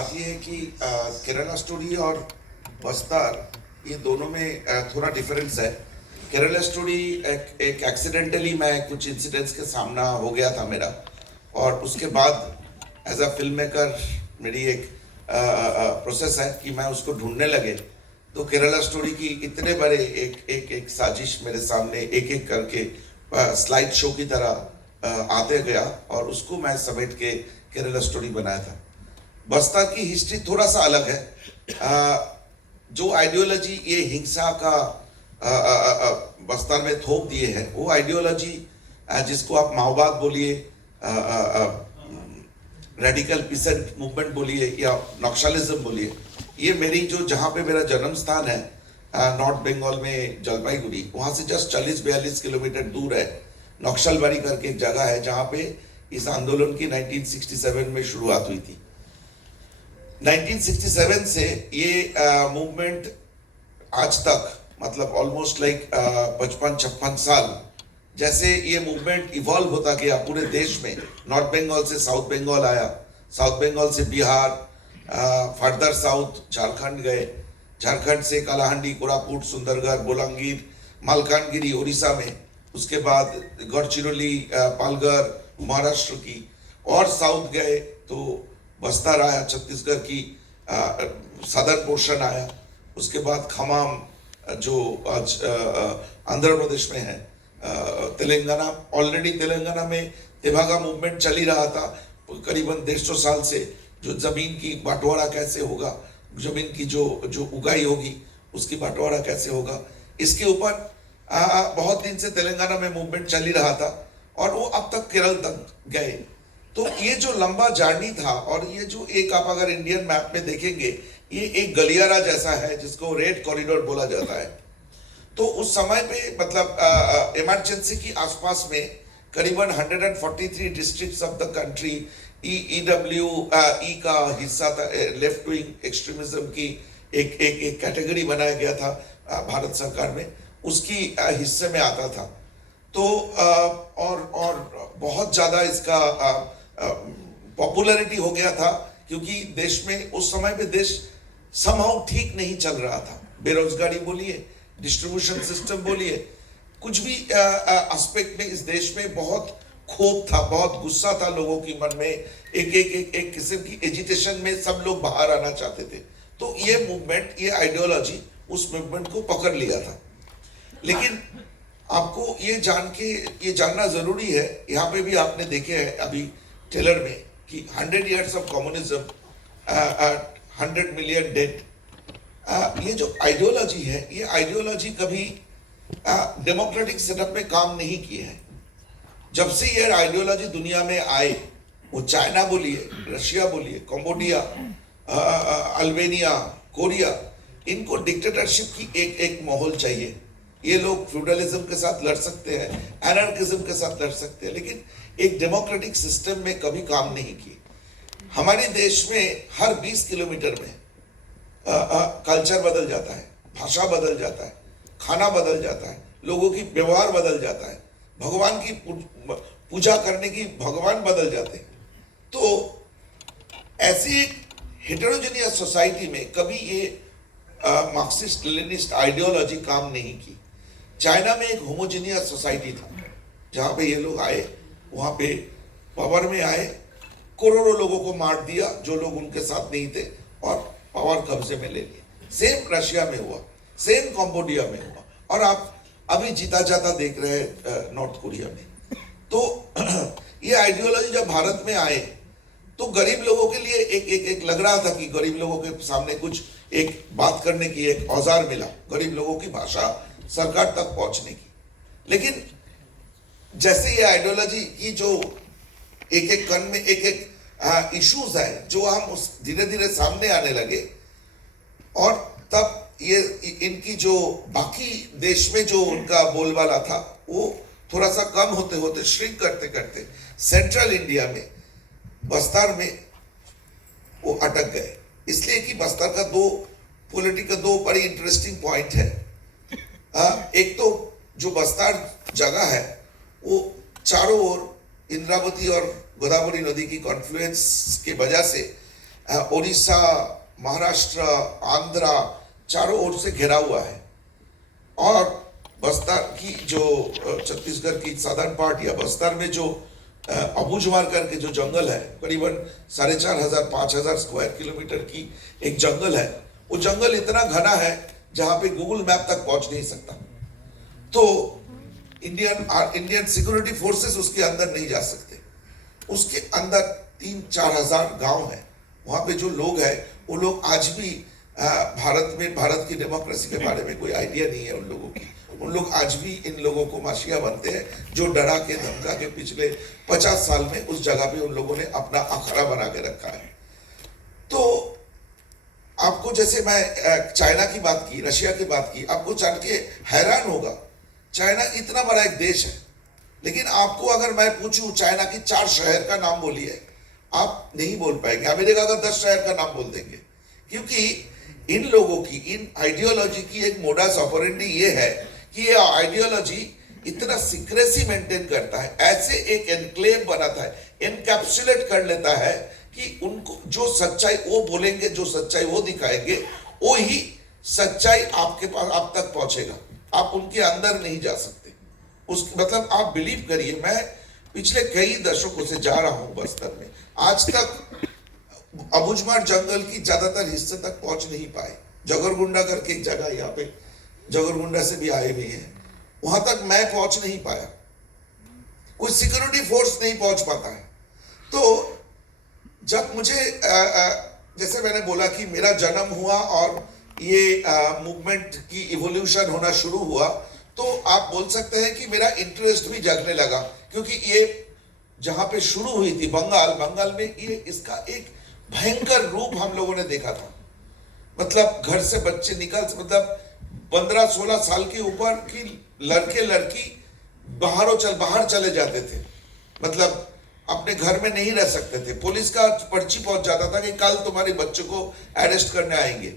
बात ये है कि केरला स्टोरी और बस्तर ये दोनों में थोड़ा डिफरेंस है। केरला स्टोरी एक एक्सीडेंटली मैं कुछ इंसिडेंट्स के सामना हो गया था मेरा, और उसके बाद एज अ फिल्म मेकर मेरी एक प्रोसेस है कि मैं उसको ढूंढने लगे। तो केरला स्टोरी की इतने बड़े एक एक एक साजिश मेरे सामने एक एक करके स्लाइड शो की तरह आते गया, और उसको मैं समेट के केरला स्टोरी बनाया था। बस्तर की हिस्ट्री थोड़ा सा अलग है। जो आइडियोलॉजी ये हिंसा का बस्तर में थोप दिए हैं, वो आइडियोलॉजी जिसको आप माओवाद बोलिए, रेडिकल पीसेंट मूवमेंट बोलिए या नक्सलिज्म बोलिए, ये मेरी जो जहाँ पे मेरा जन्म स्थान है नॉर्थ बंगाल में जलपाईगुड़ी, वहाँ से जस्ट 40-42 किलोमीटर दूर है नक्सलबाड़ी करके एक जगह है जहाँ पे इस आंदोलन की 1967 में शुरुआत हुई थी। 1967 से ये मूवमेंट आज तक मतलब ऑलमोस्ट लाइक 55-56 साल जैसे ये मूवमेंट इवॉल्व होता गया पूरे देश में। नॉर्थ बंगाल से साउथ बंगाल आया, साउथ बंगाल से बिहार, फर्दर साउथ झारखंड गए, झारखंड से कालाहांडी, कोरापुट, सुंदरगढ़, बोलांगीर, मालकानगिरी उड़ीसा में, उसके बाद गढ़चिरौली, पालघर महाराष्ट्र की, और साउथ गए तो बस्तर आया, छत्तीसगढ़ की सदर्न पोर्शन आया, उसके बाद खमाम जो आज आंध्र प्रदेश में है, तेलंगाना, ऑलरेडी तेलंगाना में तेभागा मूवमेंट चल ही रहा था करीबन 150 साल से। जो जमीन की बंटवारा कैसे होगा, जमीन की जो उगाई होगी उसकी बंटवारा कैसे होगा, इसके ऊपर बहुत दिन से तेलंगाना में मूवमेंट चल ही रहा था, और वो अब तक केरल तक गए। तो ये जो लंबा जर्नी था, और ये जो एक आप अगर इंडियन मैप में देखेंगे, ये एक गलियारा जैसा है जिसको रेड कॉरिडोर बोला जाता है। तो उस समय पे मतलब इमरजेंसी की आसपास में करीबन 143 districts of the country E W E का हिस्सा था, लेफ्ट विंग एक्सट्रीमिज्म की एक कैटेगरी बनाया गया था भारत सरकार में, उसकी हिस्से में आता था। तो और बहुत ज़्यादा इसका पॉपुलैरिटी हो गया था, क्योंकि देश में उस समय पे देश समहाउ ठीक नहीं चल रहा था। बेरोजगारी बोलिए, डिस्ट्रीब्यूशन सिस्टम बोलिए, कुछ भी एस्पेक्ट में इस देश में बहुत क्षोभ था, बहुत गुस्सा था लोगों की मन में, एक किस्म की एजिटेशन में सब लोग बाहर आना चाहते थे। तो ये मूवमेंट, ये आइडियोलॉजी उस मूवमेंट को पकड़ लिया था। लेकिन आपको ये जानना जरूरी है, यहाँ पे भी आपने देखे हैं अभी टेलर में कि 100 years of communism, 100 million dead. ये जो आइडियोलॉजी है, ये आइडियोलॉजी कभी डेमोक्रेटिक सेटअप में काम नहीं किए है। जब से ये आइडियोलॉजी दुनिया में आए, वो चाइना बोलिए, रशिया बोलिए, कंबोडिया, अल्बेनिया, कोरिया, इनको डिक्टेटरशिप की एक माहौल चाहिए। ये लोग फ्यूडलिज्म के साथ लड़ सकते हैं, एनार्किज्म के साथ लड़ सकते हैं, लेकिन एक डेमोक्रेटिक सिस्टम में कभी काम नहीं किए। हमारे देश में हर 20 किलोमीटर में कल्चर बदल जाता है, भाषा बदल जाता है, खाना बदल जाता है, लोगों की व्यवहार बदल जाता है, भगवान की पूजा करने की भगवान बदल जाते हैं। तो ऐसी एक हेटेरोजेनियस सोसाइटी में कभी ये मार्क्सिस्ट लेनिनिस्ट आइडियोलॉजी काम नहीं की। चाइना में एक होमोजेनियस सोसाइटी था, जहाँ पे ये लोग आए, वहाँ पे पावर में आए, करोड़ों लोगों को मार दिया जो लोग उनके साथ नहीं थे, और पावर कब्जे में ले लिया। सेम रशिया में हुआ, सेम कंबोडिया में हुआ, और आप अभी जीता जाता देख रहे हैं नॉर्थ कोरिया में। तो ये आइडियोलॉजी जब भारत में आए तो गरीब लोगों के लिए एक लग रहा था कि गरीब लोगों के सामने कुछ एक बात करने की एक औजार मिला, गरीब लोगों की भाषा सरकार तक पहुंचने की। लेकिन जैसे ये आइडियोलॉजी की जो एक कण में एक इश्यूज है, जो हम उस धीरे धीरे सामने आने लगे, और तब ये इनकी जो बाकी देश में जो उनका बोलबाला था, वो थोड़ा सा कम होते होते श्रिंक करते करते सेंट्रल इंडिया में, बस्तर में वो अटक गए। इसलिए कि बस्तर का दो बड़ी इंटरेस्टिंग पॉइंट है। एक तो जो बस्तर जगह है, वो चारों ओर इंद्रावती और गोदावरी नदी की कॉन्फ्लुएंस की वजह से उड़ीसा, महाराष्ट्र, आंध्रा चारों ओर से घिरा हुआ है। और बस्तर की जो छत्तीसगढ़ की सदर्न पार्ट या बस्तर में जो अबूझमार करके जो जंगल है, करीबन 4,500 5,000 स्क्वायर किलोमीटर की एक जंगल है। वो जंगल इतना घना है जहां पे गूगल मैप तक पहुंच नहीं सकता। तो इंडियन सिक्योरिटी फोर्सेस उसके अंदर नहीं जा सकते। उसके अंदर 3-4 हजार गांव है। वहां पे जो लोग हैं वो लोग आज भी भारत की डेमोक्रेसी के बारे में कोई आइडिया नहीं है उन लोगों की। उन लोग आज भी इन लोगों को माशिया बनते हैं जो डरा के धमका के पिछले 50 साल में उस जगह पे उन लोगों ने अपना अखाड़ा बना के रखा है। तो आपको, जैसे मैं चाइना की बात की, रशिया की बात की, आपको जान के हैरान होगा चाइना इतना बड़ा एक देश है, लेकिन आपको अगर मैं पूछूं चाइना की 4 शहर का नाम बोलिए, आप नहीं बोल पाएंगे। अमेरिका का 10 शहर का नाम बोल देंगे, क्योंकि इन लोगों की, इन आइडियोलॉजी की एक मोडास ऑपरेंडी ये है कि ये आइडियोलॉजी इतना सीक्रेसी मेंटेन करता है, ऐसे एक एनक्लेव बनाता है, एनकैप्सुलेट कर लेता है कि उनको जो सच्चाई वो बोलेंगे, जो सच्चाई वो दिखाएंगे, वो ही सच्चाई आपके पास, आप तक पहुंचेगा। आप उनके अंदर नहीं जा सकते। उस मतलब आप बिलीव करिए, मैं पिछले कई दशकों से जा रहा हूं बस्तर में, आज तक अबूझमार जंगल की ज्यादातर हिस्से तक पहुंच नहीं पाए। जगरगुंडा करके एक जगह यहाँ पे, जगरगुंडा से भी आए हुए हैं, वहां तक मैं पहुंच नहीं पाया। कोई सिक्योरिटी फोर्स नहीं पहुंच पाता है। तो जब मुझे जैसे मैंने बोला कि मेरा जन्म हुआ और ये मूवमेंट की इवोल्यूशन होना शुरू हुआ, तो आप बोल सकते हैं कि मेरा इंटरेस्ट भी जगने लगा, क्योंकि ये जहां पे शुरू हुई थी बंगाल में, ये इसका एक भयंकर रूप हम लोगों ने देखा था। मतलब घर से बच्चे मतलब 15-16 साल के ऊपर की लड़के लड़की बाहर चले जाते थे। मतलब अपने घर में नहीं रह सकते थे। पुलिस का पर्ची पहुंच जाता था कि कल तुम्हारे बच्चों को अरेस्ट करने आएंगे।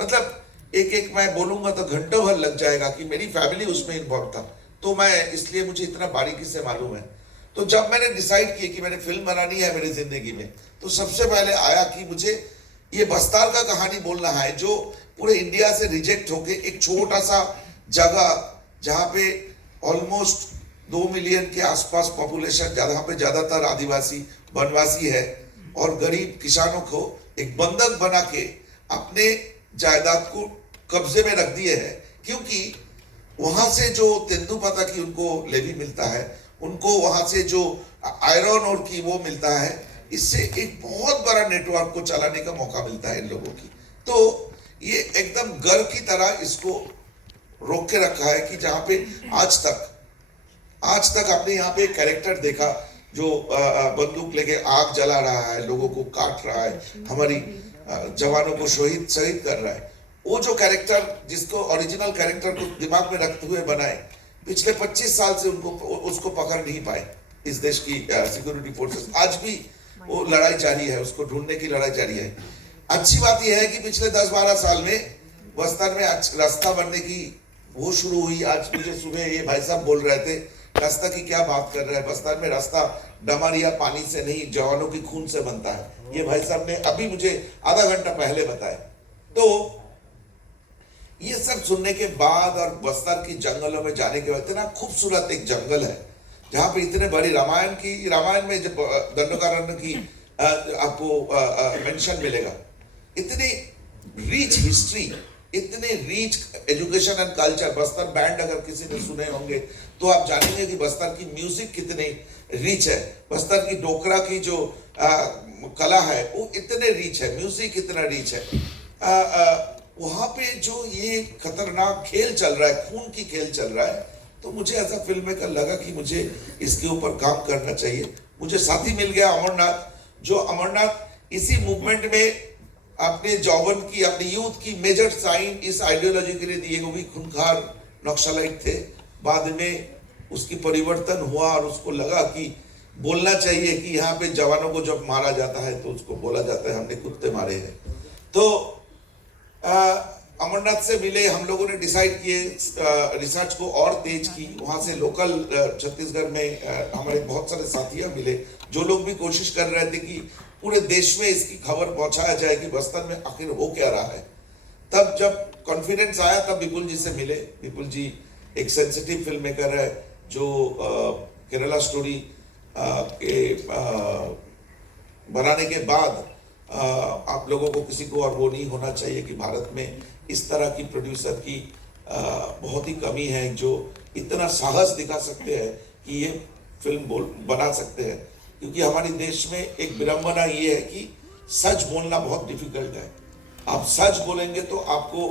मतलब एक मैं बोलूंगा तो घंटों भर लग जाएगा कि मेरी फैमिली उसमें इन्वॉल्व था। तो मैं, इसलिए मुझे इतना बारीकी से मालूम है। तो जब मैंने डिसाइड किया कि मैंने फिल्म बनानी है मेरी जिंदगी में, तो सबसे पहले आया कि मुझे ये बस्तर का कहानी बोलना है, जो पूरे इंडिया से रिजेक्ट होके एक छोटा सा जगह जहाँ पे ऑलमोस्ट 2 मिलियन के आसपास पॉपुलेशन, जहाँ पे ज्यादातर आदिवासी वनवासी है, और गरीब किसानों को एक बंधक बना के अपने जायदाद को कब्जे में रख दिए है। क्योंकि वहां से जो तेंदुपत्ता की उनको लेवी मिलता है, उनको वहां से जो आयरन और की वो मिलता है, इससे एक बहुत बड़ा नेटवर्क को चलाने का मौका मिलता है इन लोगों की। तो ये एकदम घर की तरह इसको रोक के रखा है कि जहां पे आज तक आपने यहाँ पे एक कैरेक्टर देखा जो बंदूक लेके आग जला रहा है, लोगों को काट रहा है, हमारी जवानों को शहीद कर रहा है। वो जो कैरेक्टर, जिसको ओरिजिनल कैरेक्टर को दिमाग में रखते हुए बनाए, पिछले 25 साल से उसको पकड़ नहीं पाए इस देश की सिक्योरिटी फोर्सेस। आज भी वो लड़ाई जारी है, उसको ढूंढने की लड़ाई जारी है। अच्छी बात यह है कि पिछले 10-12 साल में बस्तर में रास्ता बनने की वो शुरू हुई। आज मुझे सुबह ये भाई साहब बोल रहे थे, रास्ता की क्या बात कर रहे हैं, बस्तर में रास्ता डमर या पानी से नहीं, जवानों की खून से बनता है। ये भाई साहब ने अभी मुझे आधा घंटा पहले बताया। तो ये सब सुनने के बाद और बस्तर की जंगलों में जाने के बाद, इतना खूबसूरत एक जंगल है जहां पे इतने बड़ी रामायण में जब दंडकारण्य की आपको मेंशन मिलेगा, इतनी रीच हिस्ट्री, इतने reach education and culture. Bastar band अगर किसी ने सुने होंगे तो आप जानेंगे कि बस्तर की म्यूजिक कितनी रीच है, बस्तर की डोकरा की जो कला है वो इतने रीच है, म्यूजिक इतना रीच है। वहां पे जो ये खतरनाक खेल चल रहा है, खून की खेल चल रहा है, तो मुझे ऐसा फिल्म मेकर लगा कि मुझे इसके ऊपर काम करना चाहिए। मुझे साथी मिल गया अमरनाथ, जो अमरनाथ इसी मूवमेंट में अपने जौवन की, अपनी यूथ की मेजर साइन इस आइडियोलॉजी के लिए दिए। वो भी खूंखार नक्सलाइट थे। बाद में उसकी परिवर्तन हुआ और उसको लगा कि बोलना चाहिए कि यहाँ पे जवानों को जब मारा जाता है तो उसको बोला जाता है हमने कुत्ते मारे हैं। तो अमरनाथ से मिले, हम लोगों ने डिसाइड किए, रिसर्च को और तेज की। वहाँ से लोकल छत्तीसगढ़ में हमारे बहुत सारे साथियाँ मिले, जो लोग भी कोशिश कर रहे थे कि पूरे देश में इसकी खबर पहुंचाया जाए कि बस्तर में आखिर हो क्या रहा है। तब जब कॉन्फिडेंस आया तब विपुल जी से मिले। विपुल जी एक सेंसिटिव फिल्म मेकर है जो केरला स्टोरी के बनाने के बाद आप लोगों को किसी को और वो नहीं होना चाहिए कि भारत में इस तरह की प्रोड्यूसर की बहुत ही कमी है जो इतना साहस दिखा सकते हैं कि ये फिल्म बना सकते हैं। क्योंकि हमारे देश में एक विडंबना ये है कि सच बोलना बहुत डिफिकल्ट है। आप सच बोलेंगे तो आपको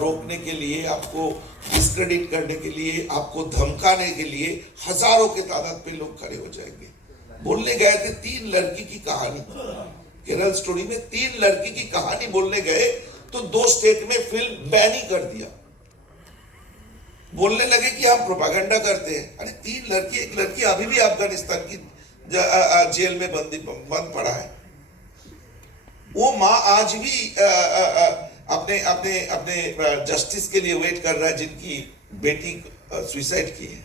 रोकने के लिए, आपको डिस्क्रेडिट करने के लिए, आपको धमकाने के लिए हजारों के तादाद पे लोग खड़े हो जाएंगे। बोलने गए थे 3 लड़की की कहानी, केरल स्टोरी में 3 लड़की की कहानी बोलने गए तो 2 स्टेट में फिल्म बैन ही कर दिया। बोलने लगे कि हम प्रोपागेंडा करते हैं। अरे 3 लड़की, एक लड़की अभी भी अफगानिस्तान की जेल में बंद पड़ा है। वो माँ आज भी अपने अपने अपने जस्टिस के लिए वेट कर रहा है जिनकी बेटी सुसाइड की है।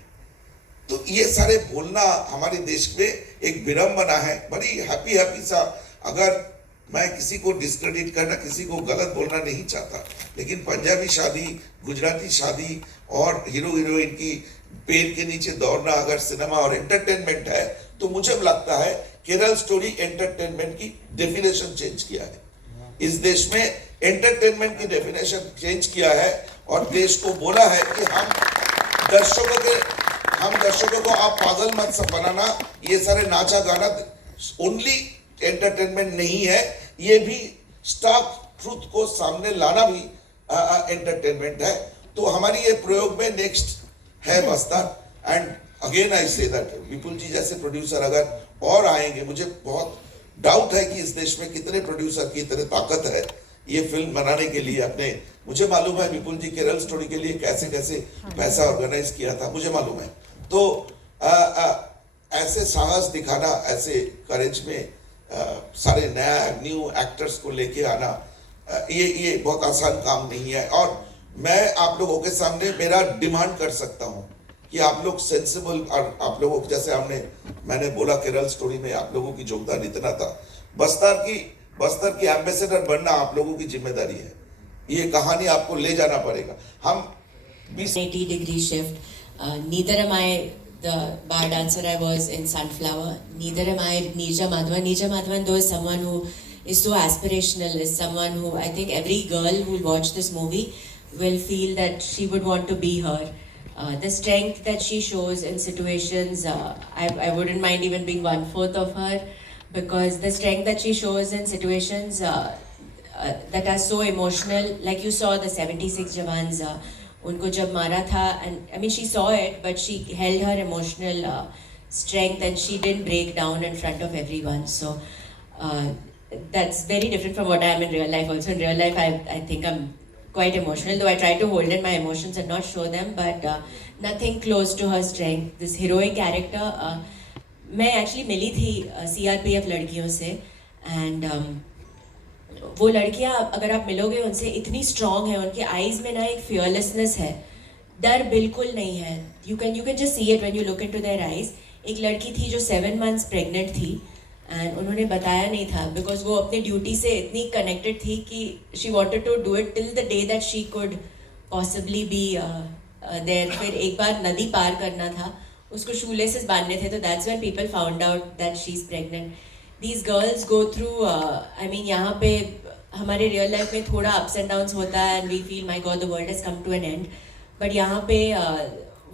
तो ये सारे बोलना हमारे देश में एक विडंबना है। बड़ी हैप्पी सा, अगर मैं किसी को डिस्क्रेडिट करना, किसी को गलत बोलना नहीं चाहता, लेकिन पंजाबी शादी, गुजराती शादी और हीरो हीरोइन की पेड़ के नीचे दौड़ना अगर सिनेमा और एंटरटेनमेंट है तो मुझे लगता है केरल स्टोरी एंटरटेनमेंट की डेफिनेशन चेंज किया है। इस देश में एंटरटेनमेंट की डेफिनेशन चेंज किया है और देश को बोला है कि हम दर्शकों को आप पागल मत सब बनाना। ये सारे नाचा गाना ओनली एंटरटेनमेंट नहीं है, ये भी स्टार्क ट्रूथ को सामने लाना भी एंटरटेनमेंट है। तो हमारी ये प्रयोग में नेक्स्ट है Bastar. And again I say that विपुल जी जैसे प्रोड्यूसर अगर और आएंगे, मुझे बहुत डाउट है कि इस देश में कितने प्रोड्यूसर की इतनी ताकत है ये फिल्म बनाने के लिए। अपने मुझे मालूम है विपुल जी केरल स्टोरी के लिए कैसे कैसे पैसा ऑर्गेनाइज किया था, मुझे मालूम है। तो ऐसे साहस दिखाना, ऐसे करेज में सारे नया न्यू एक्टर्स को लेके आना, ये बहुत आसान काम नहीं है। और मैं आप लोगों के सामने मेरा डिमांड कर सकता हूँ कि आप लोग सेंसिबल, और आप लोगों जैसे मैंने बोला केरल स्टोरी में आप लोगों की योगदान इतना था। बस्तर की एम्बेसडर बनना आप लोगों की जिम्मेदारी है। ये कहानी आपको ले जाना पड़ेगा। हम 80 degree shift. Neither am I the bar dancer I was in Sunflower. Neither am I Neerja Madhavan. Neerja Madhavan, though, is someone who is so aspirational, is someone who I think every girl who will watch this movie will feel that she would want to be her. The strength that she shows in situations, I wouldn't mind even being 1/4 of her, because the strength that she shows in situations that are so emotional, like you saw the 76 Jawans, उनको जब मारा था, and I mean she saw it, but she held her emotional strength and she didn't break down in front of everyone. So that's very different from what I am in real life. Also in real life, I think I'm quite emotional, though I try to hold in my emotions and not show them, but nothing close to her strength. This heroic character, मैं actually मिली थी CRPF लड़कियों से, and वो लड़कियां अगर आप मिलोगे उनसे इतनी स्ट्रॉन्ग है, उनके आईज में ना एक फियरलेसनेस है, डर बिल्कुल नहीं है। You can just see it when you look into their eyes. एक लड़की थी जो 7 months प्रेग्नेंट थी एंड उन्होंने बताया नहीं था, बिकॉज वो अपनी ड्यूटी से इतनी कनेक्टेड थी कि she wanted to do it till the day that she could possibly be there. फिर एक बार नदी पार करना था, उसको शूलेसेस बांधने थे, तो that's when people found out that she is pregnant. These girls go through, I mean, यहाँ पे हमारे रियल लाइफ में थोड़ा अप्स एंड डाउन्स होता है, and we feel my God the world has come to an end. But यहाँ पे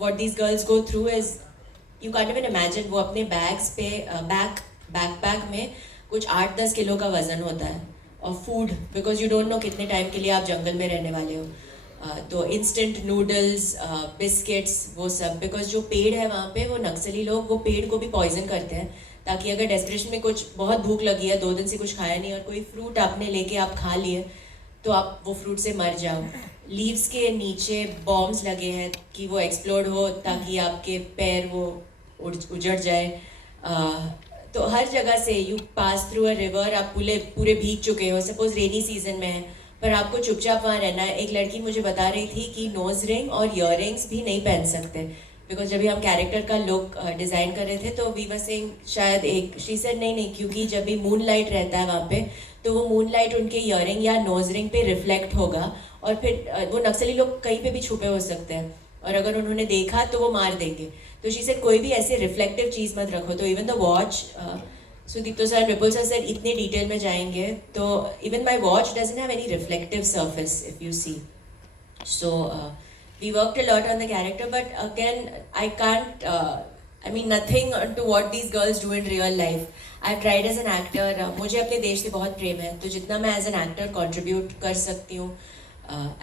what these girls go through is you can't even imagine. वो अपने बैग्स पे बैकपैक में कुछ 8-10 किलो का वजन होता है, और food, because you don't know कितने टाइम के लिए आप जंगल में रहने वाले हो। तो इंस्टेंट नूडल्स, बिस्किट्स, वो सब, बिकॉज जो पेड़ है वहाँ पे, वो नक्सली लोग वो पेड़ को भी पॉइजन करते हैं, ताकि अगर डेस्परेशन में कुछ बहुत भूख लगी है, 2 दिन से कुछ खाया नहीं, और कोई फ्रूट आपने लेके आप खा लिए, तो आप वो फ्रूट से मर जाओ। लीव्स के नीचे बॉम्ब्स लगे हैं कि वो एक्सप्लोड हो, ताकि आपके पैर वो उजड़ जाए। तो हर जगह से you pass through a river, आप पूरे भीग चुके हो, सपोज रेनी सीजन में है, पर आपको चुपचाप वहाँ रहना है। एक लड़की मुझे बता रही थी कि नोज रिंग और ईयररिंग्स भी नहीं पहन सकते, बिकॉज जब भी हम कैरेक्टर का लुक डिज़ाइन कर रहे थे तो वी वर सेइंग शायद एक शी सेड नहीं क्योंकि जब भी मून लाइट रहता है वहाँ पे तो वो मून लाइट उनके ईयरिंग या नोज रिंग पे रिफ्लेक्ट होगा और फिर वो नक्सली लोग कहीं पे भी छुपे हो सकते हैं और अगर उन्होंने देखा तो वो मार देंगे. तो शी सेड कोई भी ऐसे रिफ्लेक्टिव चीज़ मत रखो. तो even the watch Sudipto sir Vipul sir sir इतने डिटेल में जाएंगे तो even my watch doesn't have any reflective surface if you see. So we worked a lot on the character, but again, I can't. I mean, nothing to what these girls do in real life. I've tried as an actor. मुझे अपने देश से बहुत प्रेम है, तो जितना मैं as an actor contribute कर सकती हूँ.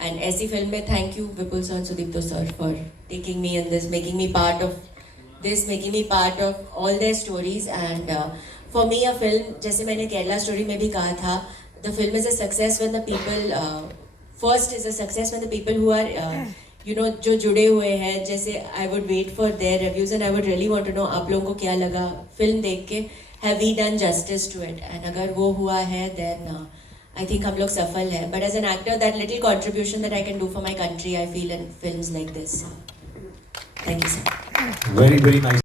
And ऐसी फिल्म में thank you Vipul sir, Sudipto sir for taking me in this, making me part of this, making me part of all their stories. And for me, a film, जैसे मैंने Kerala story में भी कहा था, the film is a success when the people. First is a success when the people who are जो जुड़े हुए हैं, जैसे I would wait for their reviews and I would really want to know आप लोगों को क्या लगा फिल्म देख के, have we done justice to it, and अगर वो हुआ है then I think हम लोग सफल है. But as an actor, that little contribution that I can do for my country, I feel in films like this. Thank you, sir. Very, very nice.